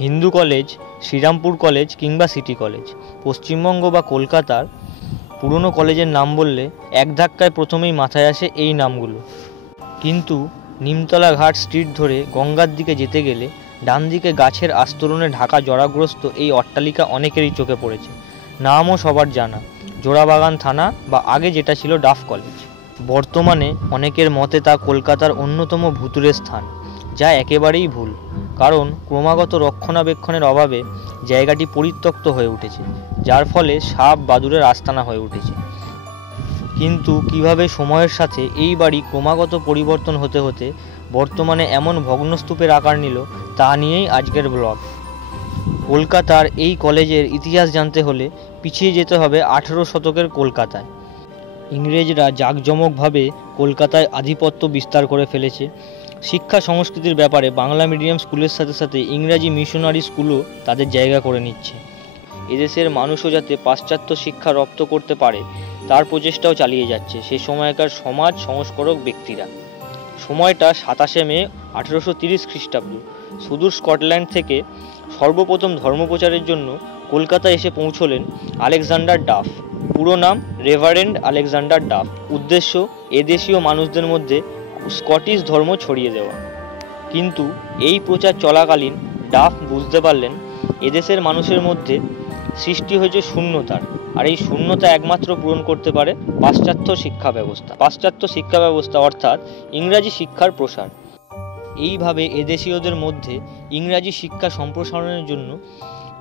Hindu college, Serampore college কিংবা city college, Paschimbanga বা কলকাতার পুরনো কলেজের নাম বললে এক ধাক্কায় প্রথমেই মাথায় আসে এই নামগুলো। কিন্তু নিমতলা ঘাট স্ট্রিট ধরে গঙ্গার দিকে যেতে গেলে ডান দিকে গাছের আস্তরণে ঢাকা জরাগ্রস্ত এই অট্টালিকা অনেকেরই চোখে পড়েছে। নামও সবার জানা, জোড়াবাগান থানা বা আগে যেটা ছিল ডাফ কলেজ। বর্তমানে অনেকের মতে তা কলকাতার অন্যতম ভুতুড়ে স্থান, যা একেবারেই ভুল। কারণ ক্রমাগত রক্ষণাবেক্ষণের অভাবে জায়গাটি পরিত্যক্ত হয়ে উঠেছে, যার ফলে সাপ বাদুড়ের আস্তানা হয়ে উঠেছে। কিন্তু কিভাবে সময়ের সাথে এই বাড়ি ক্রমাগত পরিবর্তন হতে হতে বর্তমানে এমন ভগ্নস্তূপের আকার নিল, তা নিয়েই আজকের ব্লগ। কলকাতার এই কলেজের ইতিহাস জানতে হলে পিছিয়ে যেতে হবে 18 শতকের কলকাতায়। ইংরেজরা জাঁকজমকভাবে কলকাতায় আধিপত্য বিস্তার করে ফেলেছে। শিক্ষা সংস্কৃতির ব্যাপারে বাংলা মিডিয়াম স্কুলের সাথে সাথে ইংরাজি মিশনারি স্কুলও তাদের জায়গা করে নিচ্ছে। এদেশের মানুষও যাতে পাশ্চাত্য শিক্ষা রপ্ত করতে পারে তার প্রচেষ্টাও চালিয়ে যাচ্ছে সে সময়কার সমাজ সংস্কারক ব্যক্তিরা। সময়টা 27শে মে 1830 খ্রিস্টাব্দ। সুদূর স্কটল্যান্ড থেকে সর্বপ্রথম ধর্মপ্রচারের জন্য কলকাতায় এসে পৌঁছলেন আলেকজান্ডার ডাফ। পুরো নাম রেভারেন্ড আলেকজান্ডার ডাফ। উদ্দেশ্য এদেশীয় মানুষদের মধ্যে স্কটিশ ধর্ম ছড়িয়ে দেওয়া। কিন্তু এই প্রচার চলাকালীন ডাফ বুঝতে পারলেন এদেশের মানুষের মধ্যে সৃষ্টি হয়েছে শূন্যতার, আর এই শূন্যতা একমাত্র পূরণ করতে পারে পাশ্চাত্য শিক্ষা ব্যবস্থা। পাশ্চাত্য শিক্ষা ব্যবস্থা অর্থাৎ ইংরাজি শিক্ষার প্রসার। এইভাবে এদেশীয়দের মধ্যে ইংরাজি শিক্ষা সম্প্রসারণের জন্য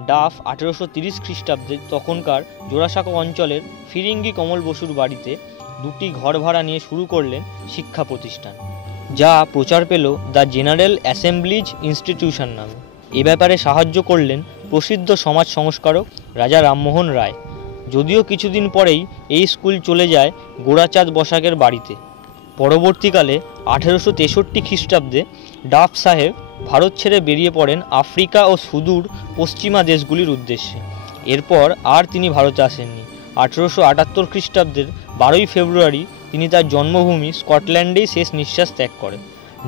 ডাফ 1830 খ্রিস্টাব্দে তখনকার জোড়াসাঁকো অঞ্চলের ফিরিঙ্গি কমল বসুর বাড়িতে 2টি ঘর ভাড়া নিয়ে শুরু করলেন শিক্ষা প্রতিষ্ঠান, যা প্রচার পেল দ্য জেনারেল অ্যাসেম্বলিজ ইনস্টিটিউশন নামে। এ ব্যাপারে সাহায্য করলেন প্রসিদ্ধ সমাজ সংস্কারক রাজা রামমোহন রায়। যদিও কিছুদিন পরেই এই স্কুল চলে যায় গোরাচাঁদ বসাকের বাড়িতে। পরবর্তীকালে 1863 খ্রিস্টাব্দে ডাফ সাহেব ভারত ছেড়ে বেরিয়ে পড়েন আফ্রিকা ও সুদূর পশ্চিমা দেশগুলির উদ্দেশ্যে। এরপর আর তিনি ভারতে আসেননি। 1878 খ্রিস্টাব্দের 12ই ফেব্রুয়ারি তিনি তার জন্মভূমি স্কটল্যান্ডেই শেষ নিঃশ্বাস ত্যাগ করেন।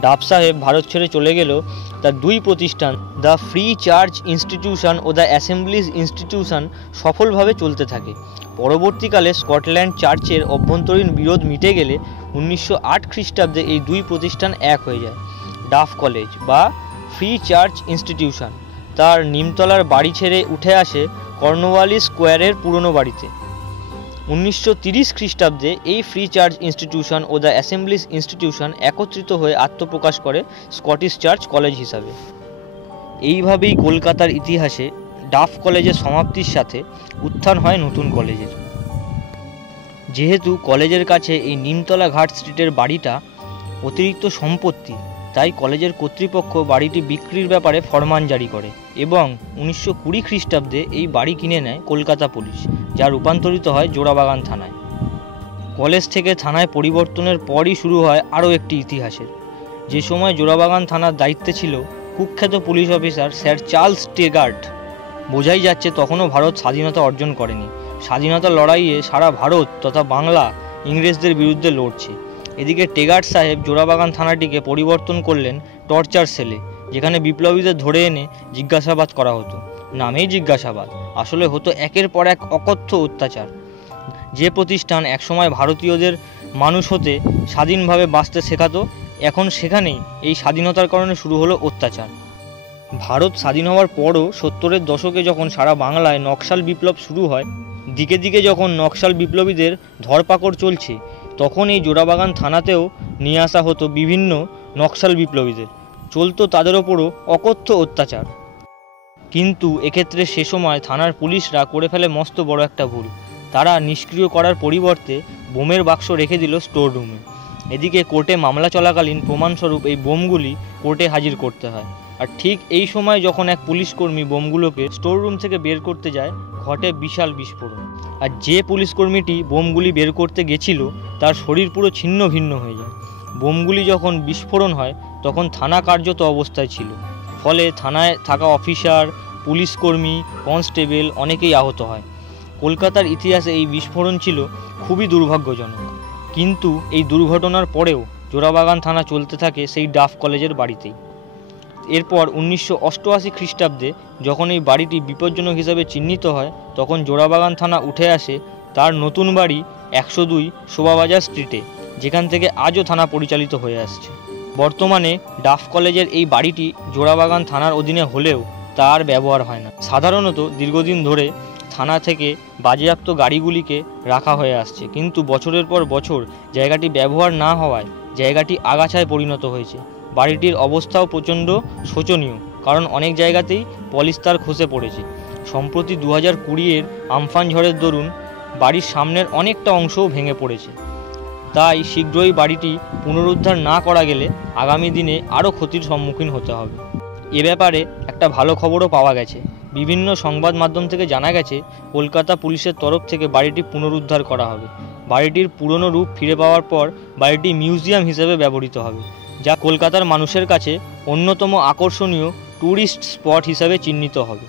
ডাফ সাহেব ভারত ছেড়ে চলে গেলেও তার 2 প্রতিষ্ঠান দ্য ফ্রি চার্চ ইনস্টিটিউশন ও দ্য অ্যাসেম্বলিজ ইনস্টিটিউশন সফলভাবে চলতে থাকে। পরবর্তীকালে স্কটল্যান্ড চার্চের অভ্যন্তরীণ বিরোধ মিটে গেলে 1908 খ্রিস্টাব্দে এই 2 প্রতিষ্ঠান এক হয়ে যায়। ডাফ কলেজ বা ফ্রি চার্চ ইনস্টিটিউশন তার নিমতলার বাড়ি ছেড়ে উঠে আসে কর্নওয়ালিস স্কোয়ারের পুরনো বাড়িতে। 1930 খ্রিস্টাব্দে এই ফ্রি চার্চ ইনস্টিটিউশন ও দ্য অ্যাসেম্বলিজ ইনস্টিটিউশন একত্রিত হয়ে আত্মপ্রকাশ করে স্কটিশ চার্চ কলেজ হিসাবে। এইভাবেই কলকাতার ইতিহাসে ডাফ কলেজের সমাপ্তির সাথে উত্থান হয় নতুন কলেজের। যেহেতু কলেজের কাছে এই নিমতলা ঘাট স্ট্রিটের বাড়িটা অতিরিক্ত সম্পত্তি, তাই কলেজের কর্তৃপক্ষ বাড়িটি বিক্রির ব্যাপারে ফরমান জারি করে এবং 1920 খ্রিস্টাব্দে এই বাড়ি কিনে নেয় কলকাতা পুলিশ, যা রূপান্তরিত হয় জোড়াবাগান থানায়। কলেজ থেকে থানায় পরিবর্তনের পরই শুরু হয় আরও একটি ইতিহাসের। যে সময় জোড়াবাগান থানার দায়িত্বে ছিল কুখ্যাত police officer sir Charles Tegart. বোঝাই যাচ্ছে তখনও ভারত স্বাধীনতা অর্জন করেনি। স্বাধীনতার লড়াইয়ে সারা ভারত তথা বাংলা ইংরেজদের বিরুদ্ধে লড়ছে। এদিকে টেগার্ট সাহেব জোড়াবাগান থানাটিকে পরিবর্তন করলেন টর্চার সেলে, যেখানে বিপ্লবীদের ধরে এনে জিজ্ঞাসাবাদ করা হতো। নামেই জিজ্ঞাসাবাদ, আসলে হতো একের পর এক অকথ্য অত্যাচার। যে প্রতিষ্ঠান একসময় ভারতীয়দের মানুষ হতে স্বাধীনভাবে বাঁচতে শেখাতো, এখন সেখানেই এই স্বাধীনতার কারণে শুরু হলো অত্যাচার। ভারত স্বাধীন হওয়ার পরও 70-এর দশকে যখন সারা বাংলায় নকশাল বিপ্লব শুরু হয়, দিকে দিকে যখন নকশাল বিপ্লবীদের ধরপাকড় চলছে, তখন এই জোড়াবাগান থানাতেও নিয়ে আসা হতো বিভিন্ন নকশাল বিপ্লবীদের। চলতো তাদের ওপরও অকথ্য অত্যাচার। কিন্তু এক্ষেত্রে সে সময় থানার পুলিশরা করে ফেলে মস্ত বড় একটা ভুল। তারা নিষ্ক্রিয় করার পরিবর্তে বোমের বাক্স রেখে দিল স্টোর রুমে। এদিকে কোর্টে মামলা চলাকালীন প্রমাণস্বরূপ এই বোমগুলি কোর্টে হাজির করতে হয়। আর ঠিক এই সময় যখন এক পুলিশকর্মী বোমগুলোকে স্টোর রুম থেকে বের করতে যায়, ঘটে বিশাল বিস্ফোরণ। আর যে পুলিশকর্মীটি বোমগুলি বের করতে গেছিল তার শরীর পুরো ছিন্ন ভিন্ন হয়ে যায়। বোমগুলি যখন বিস্ফোরণ হয় তখন থানা কার্যত অবস্থায় ছিল, ফলে থানায় থাকা অফিসার, পুলিশকর্মী, কনস্টেবল অনেকেই আহত হয়। কলকাতার ইতিহাসে এই বিস্ফোরণ ছিল খুবই দুর্ভাগ্যজনক। কিন্তু এই দুর্ঘটনার পরেও জোড়াবাগান থানা চলতে থাকে সেই ডাফ কলেজের বাড়িতেই। এরপর 1988 খ্রিস্টাব্দে যখন এই বাড়িটি বিপজ্জনক হিসাবে চিহ্নিত হয়, তখন জোড়াবাগান থানা উঠে আসে তার নতুন বাড়ি 102 শোভাবাজার স্ট্রিটে, যেখান থেকে আজও থানা পরিচালিত হয়ে আসছে। বর্তমানে ডাফ কলেজের এই বাড়িটি জোড়াবাগান থানার অধীনে হলেও তার ব্যবহার হয় না। সাধারণত দীর্ঘদিন ধরে থানা থেকে বাজেয়াপ্ত গাড়িগুলিকে রাখা হয়ে আসছে, কিন্তু বছরের পর বছর জায়গাটি ব্যবহার না হওয়ায় জায়গাটি আগাছায় পরিণত হয়েছে। বাড়িটির অবস্থাও প্রচণ্ড শোচনীয়, কারণ অনেক জায়গাতেই পলিস্টার খসে পড়েছে। সম্প্রতি 2020-এর আমফান ঝড়ের দরুন বাড়ির সামনের অনেকটা অংশও ভেঙে পড়েছে। তাই শীঘ্রই বাড়িটি পুনরুদ্ধার না করা গেলে আগামী দিনে আরও ক্ষতির সম্মুখীন হতে হবে। এ ব্যাপারে একটা ভালো খবরও পাওয়া গেছে। বিভিন্ন সংবাদ মাধ্যম থেকে জানা গেছে কলকাতা পুলিশের তরফ থেকে বাড়িটি পুনরুদ্ধার করা হবে। বাড়িটির পুরনো রূপ ফিরে পাওয়ার পর বাড়িটি মিউজিয়াম হিসেবে ব্যবহৃত হবে, যা কলকাতার মানুষের কাছে অন্যতম আকর্ষণীয় ট্যুরিস্ট স্পট হিসাবে চিহ্নিত হবে।